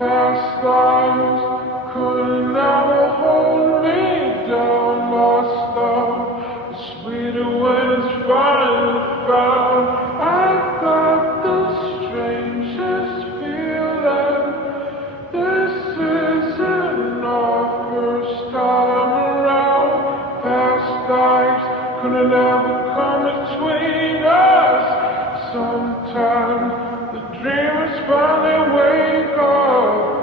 Past lives could never hold me down. My star is sweeter when it's finally found. I got the strangest feeling. This isn't our first time around. Past lives could never come between us. Sometimes the dreamers finally wake up.